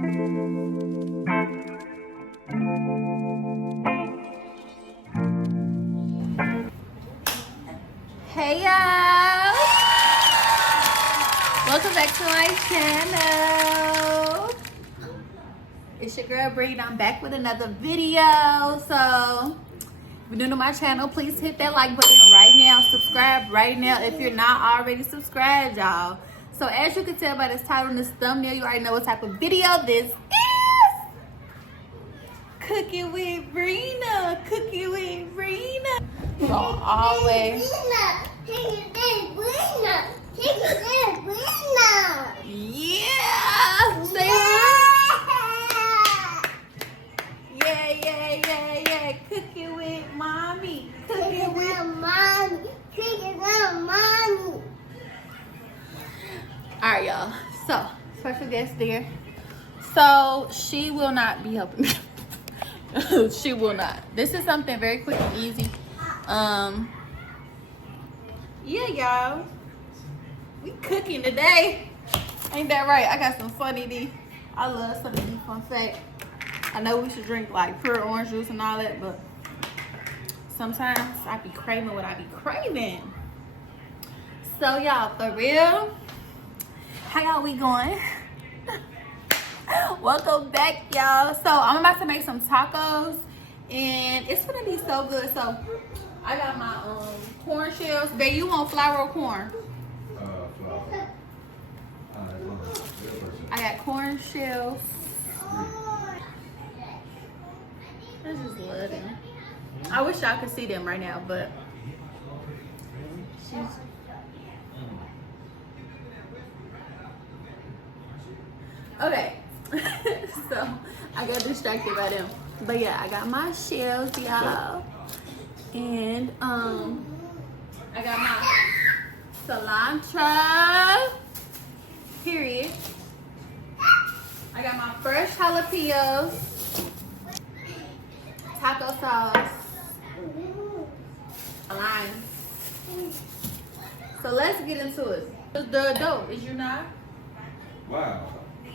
Hey y'all, welcome back to my channel. It's your girl Bree and I'm back with another video. So if you're new to my channel, please hit that like button right now, subscribe right now if you're not already subscribed, y'all. So as you can tell by this title and this thumbnail, you already know what type of video this is. Cooking with Brina, cooking with Brina. So always yeah, say yeah. Cooking with mommy, cooking with mommy, cooking with mommy. All right, y'all. So special guest there. So she will not be helping me. She will not. This is something very quick and easy. Yeah, y'all. We cooking today. Ain't that right? I got some Funny D. I love Funny D. Fun fact. I know we should drink like pure orange juice and all that, but sometimes I be craving what I be craving. So y'all, for real, how y'all we going? Welcome back, y'all. So I'm about to make some tacos and it's gonna be so good. So I got my corn shells. Babe, you want flour or corn? Flour. I got corn shells. I just love them. I wish y'all could see them right now, but okay. So I got distracted by them. But yeah, I got my shells, y'all. And I got my cilantro. Period. I got my fresh jalapenos. Taco sauce. Lime. So let's get into it. The dough, is you not? Wow.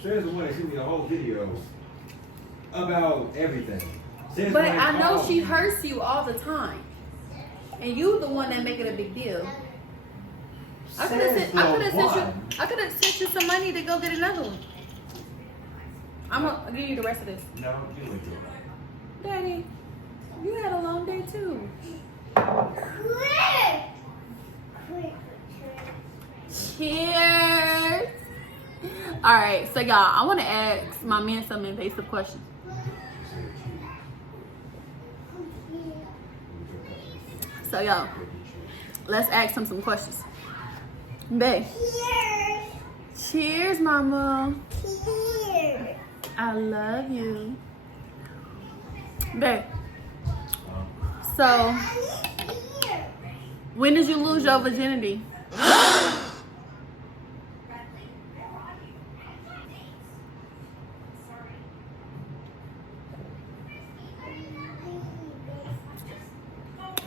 Sarah's the one that sent me a whole video about everything. Sarah's But like, I know oh, she hurts you all the time. And you the one that make it a big deal. I could have sent you some money to go get another one. I'm gonna give you the rest of this. No, you would do it. Daddy, you had a long day too. Cheers. All right, so y'all, I want to ask my man some invasive questions. So y'all, let's ask him some questions. Babe. Cheers. Cheers, mama. Cheers. I love you. Babe. So, when did you lose your virginity?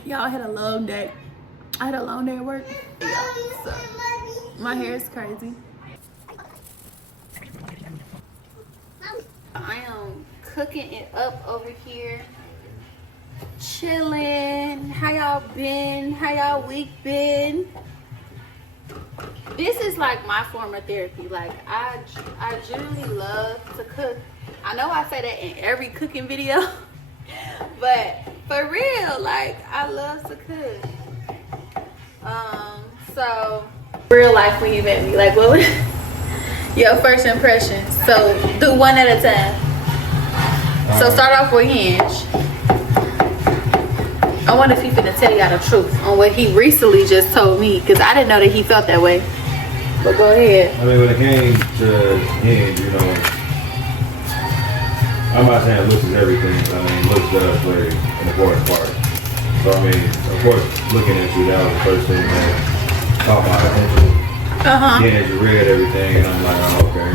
Y'all, I had a long day. I had a long day at work. So, my hair is crazy. I am cooking it up over here. Chilling. How y'all been? How y'all week been? This is like my form of therapy. Like I genuinely love to cook. I know I say that in every cooking video, but for real, like I love to cook. So real life when you met me, like what was your first impression? So do one at a time. So start off with Hinge. I wonder if he's gonna tell y'all the truth on what he recently just told me, because I didn't know that he felt that way. But go ahead. I mean, when it came to Hinge, you know, I'm not saying looks is everything. I mean, looks does play an important part. So, I mean, of course, looking at you, that was the first thing that caught my attention. Yeah, you read everything, and I'm like, oh, okay.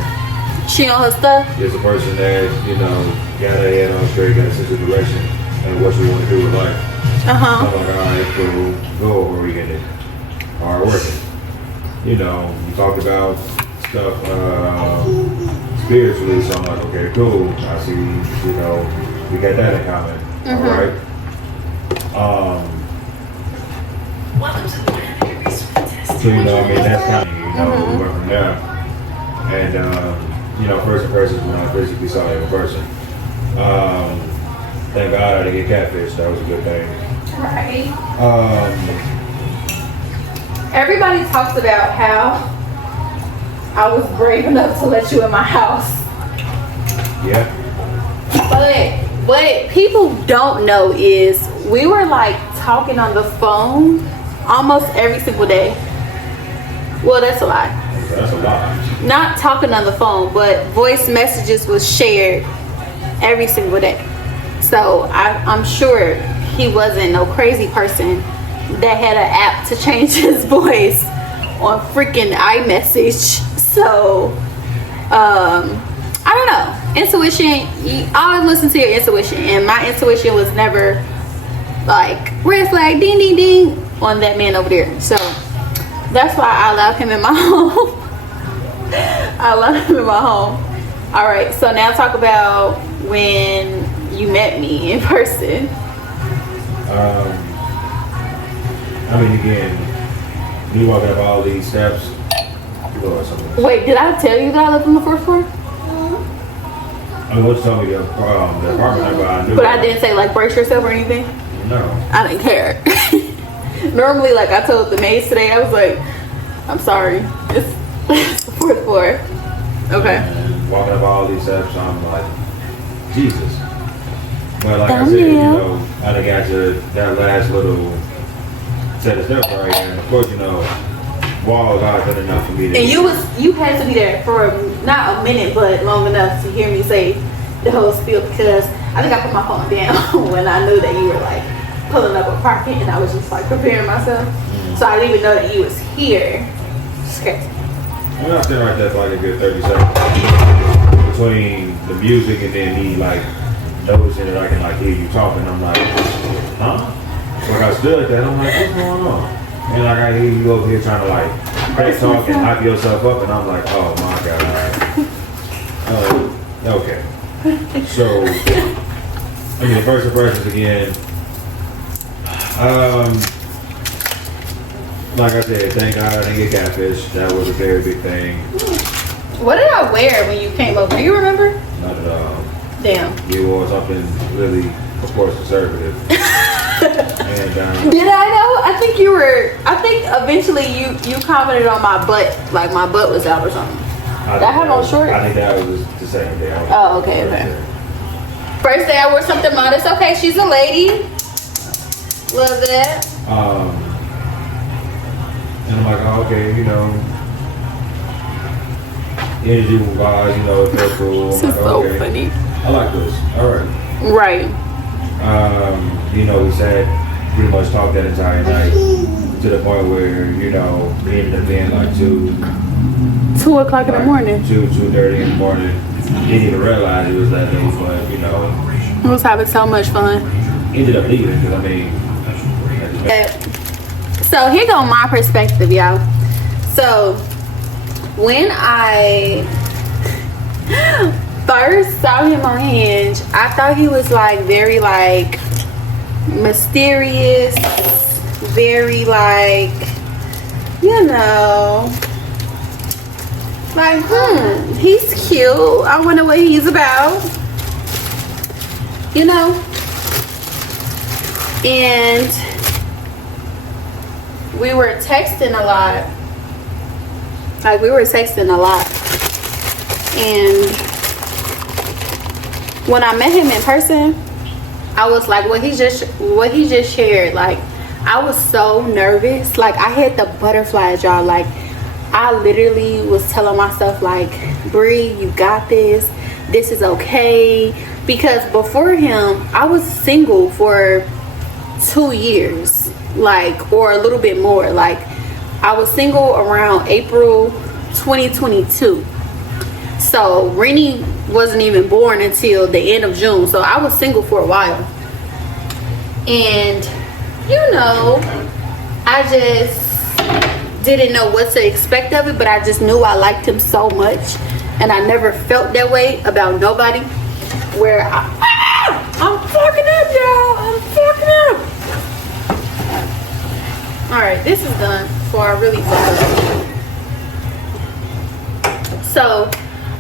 She on her stuff? It's a person that, you know, got her head on straight, got a sense of direction, and what you want to do with life. So I'm like, all right, cool, go where we get it. Hard working. You know, we talked about stuff spiritually. So I'm like, okay, cool. I see, you know, we got that in common. All right. So, you know, I mean, that's kind of, you know, we went from there. And, you know, first impressions when I physically saw him in person. Thank God I didn't get catfish. That was a good thing. Right. Everybody talks about how I was brave enough to let you in my house. Yeah. But what people don't know is we were like talking on the phone almost every single day. Well, that's a lie. That's a lot. Not talking on the phone, but voice messages was shared every single day. So I'm sure he wasn't no crazy person that had an app to change his voice on freaking iMessage. So I don't know. Intuition, you always listen to your intuition, and my intuition was never like red flag, ding ding ding on that man over there. So that's why I allowed him in my home. I allowed him in my home. All right, so now talk about when you met me in person. I mean, again, you walking up all these steps. Wait, did I tell you that I lived on the first floor? I mean, what you told me the apartment number, I knew. But I didn't say like brace yourself or anything. No. I didn't care. Normally, like I told the maids today, I was like, I'm sorry, it's the fourth floor. Okay. And walking up all these steps, I'm like, Jesus. But like I said, you know, I done got to that last little set of steps right here. And of course, you know, walls are good enough for me to. And you had to be there for not a minute, but long enough to hear me say the whole spiel, because I think I put my phone down when I knew that you were like pulling up a parking, and I was just like preparing myself. So I didn't even know that you was here. It's crazy. I'm not sitting right there for like a good 30 seconds between the music and then me like noticing that I can like hear you talking. I'm like, huh? Like I stood there, I'm like, what's going on? And like I hear you over here trying to like pep talk and hype yourself up, and I'm like, oh my god. Okay. So, I mean, the first impressions again. Like I said, thank God I didn't get catfish. That was a very big thing. What did I wear when you came over? Do you remember? Not at all. Damn. You wore something really, of course, conservative. And did I know? I think eventually you commented on my butt, like my butt was out or something. Did I have on shorts? I think that was the same day. Oh, okay, okay. First day I wore something modest. Okay, she's a lady. Love that. And I'm like, oh, okay, you know, energy wise, you know, it feels cool. This I'm is like, so okay, funny. I like this. All right. Right. You know, we sat pretty much talked that entire night to the point where, you know, we ended up being like 2 o'clock in the morning. 2:30 in the morning. Didn't even realize it was that late, but you know, I was having so much fun. Ended up leaving because I mean. So here go my perspective, y'all. So when I first saw him on Hinge, I thought he was like very like mysterious, very like, you know, like he's cute, I wonder what he's about, you know. And we were texting a lot. Like, we were texting a lot. And when I met him in person, I was like, what he just shared, like, I was so nervous. Like, I had the butterflies, y'all. Like, I literally was telling myself, like, Bri, you got this. This is okay. Because before him, I was single for 2 years. Like, or a little bit more. Like, I was single around April 2022. So Rennie wasn't even born until the end of June. So I was single for a while. And you know, I just didn't know what to expect of it, but I just knew I liked him so much. and I never felt that way about nobody. Where I'm fucking up, y'all. I'm fucking up. All right, this is done before I really fuck up. So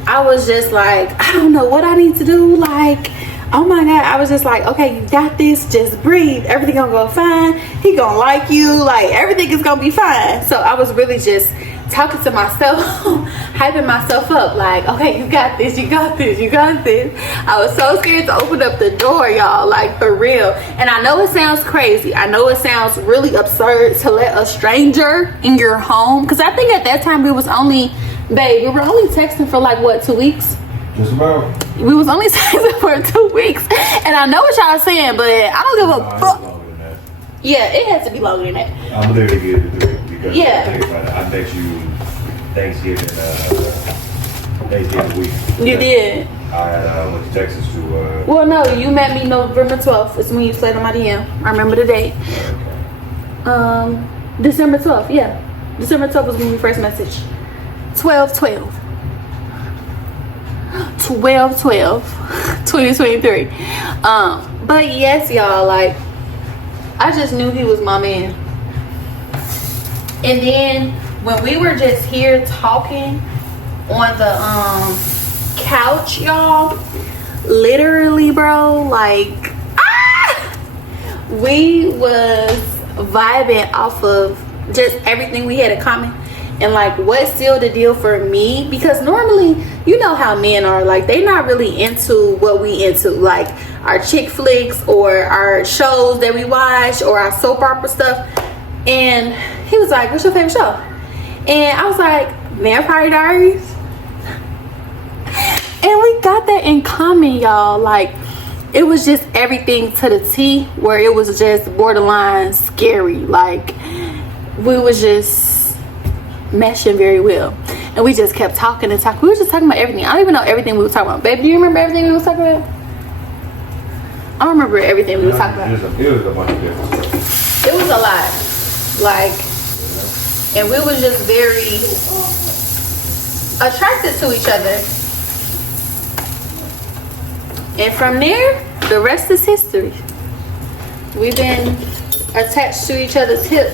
I was just like, I don't know what I need to do. Like, oh my God, I was just like, okay, you got this, just breathe, everything gonna go fine, he gonna like you, like everything is gonna be fine. So I was really just talking to myself, hyping myself up, like, okay, you got this, you got this, you got this. I was so scared to open up the door, y'all, like for real. And I know it sounds crazy, I know it sounds really absurd to let a stranger in your home, because I think at that time we were only texting for like what, 2 weeks? Just about. We was only texting for 2 weeks, and I know what y'all saying, but I don't give a fuck. Yeah, it has to be longer than that. I'm literally good to 3 because Yeah. I met you Thanksgiving week. You did. I went to Texas to. Well, no, you met me November 12th. It's when you played on my DM. I remember the date. December 12th. Yeah, December 12th was when we first messaged. 12/12. 2023. But yes, y'all, like I just knew he was my man. And then when we were just here talking on the couch, y'all, literally, bro, like we was vibing off of just everything we had in common. And like what sealed the deal for me, because normally you know how men are, like they not really into what we into, like our chick flicks or our shows that we watch or our soap opera stuff. And he was like, what's your favorite show? And I was like, Vampire Diaries. And we got that in common, y'all. Like it was just everything to the T, where it was just borderline scary. Like we was just meshing very well, and we just kept talking and talking. We were just talking about everything. I don't even know everything we were talking about. Babe, do you remember everything we were talking about? I don't remember everything we were talking about. It was a bunch of different stuff. It was a lot, like, and we was just very attracted to each other. And from there, the rest is history. We've been attached to each other's hip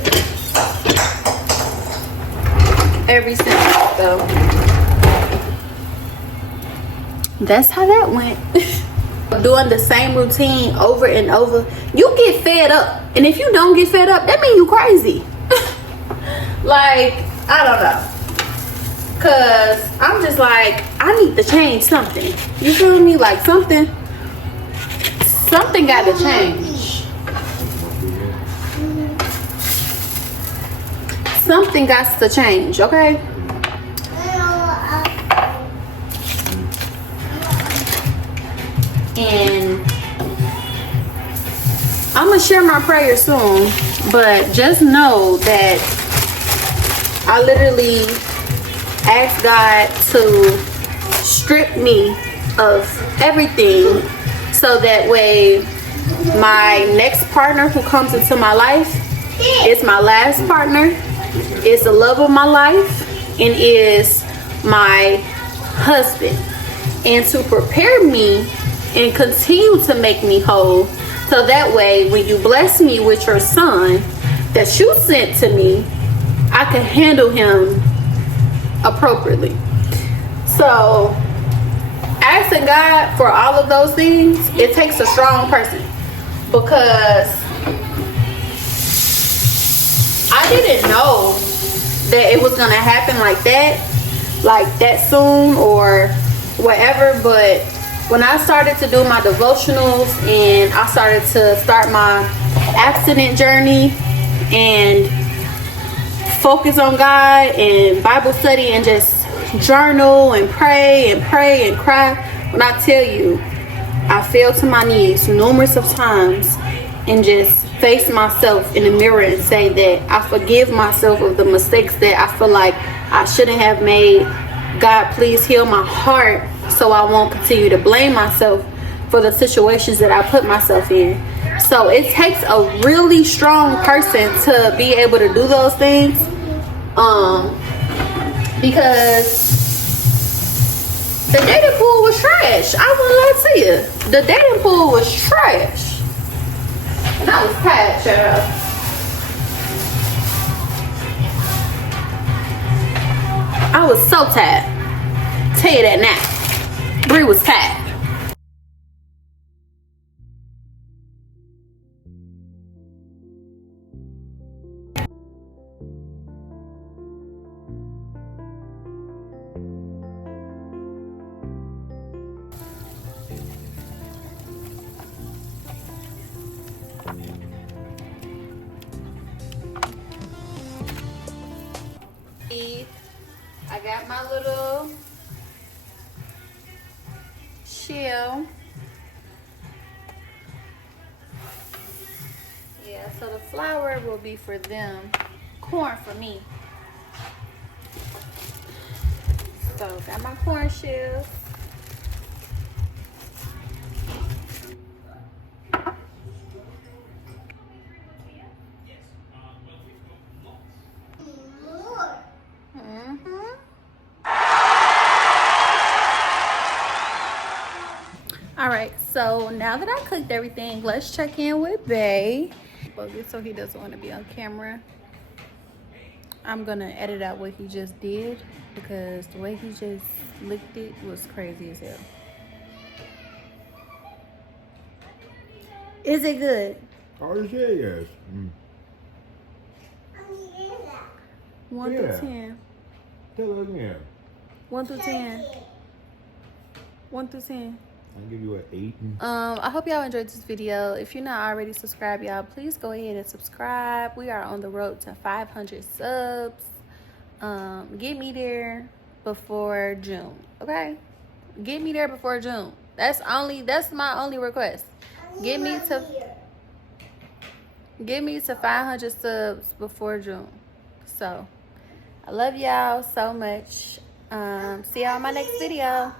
ever since, so that's how that went. Doing the same routine over and over, you get fed up. And if you don't get fed up, that means you crazy. Like, I don't know, cause I'm just like, I need to change something. You feel me? Like something got to change. Something got to change, okay? And I'm gonna share my prayer soon, but just know that I literally asked God to strip me of everything, so that way my next partner who comes into my life is my last partner, is the love of my life, and is my husband. And to prepare me and continue to make me whole, so that way when you bless me with your son that you sent to me, I can handle him appropriately. So asking God for all of those things, it takes a strong person, because I didn't know that it was gonna happen like that soon or whatever. But when I started to do my devotionals and I started to start my abstinent journey and focus on God and Bible study and just journal and pray and cry, when I tell you, I fell to my knees numerous of times and just face myself in the mirror and say that I forgive myself of the mistakes that I feel like I shouldn't have made. God, please heal my heart so I won't continue to blame myself for the situations that I put myself in. So it takes a really strong person to be able to do those things, because The dating pool was trash. I wouldn't lie to you. The dating pool was trash. And I was tired, child. I was so tired. Tell you that now. Bri was tired. I got my little shell. Yeah, so the flour will be for them, corn for me. So got my corn shells. All right, so now that I cooked everything, let's check in with Bae. So he doesn't want to be on camera. I'm gonna edit out what he just did because the way he just licked it was crazy as hell. Is it good? I already said yes. 1 Yeah. through 10. Tell her again. 1 through 10. 1 through 10. I'll give you an 8. I hope y'all enjoyed this video. If you're not already subscribed, y'all, please go ahead and subscribe. We are on the road to 500 subs. Get me there before June, okay? Get me there before June. That's my only request. Get me to 500 subs before June. So I love y'all so much. See y'all in my next video.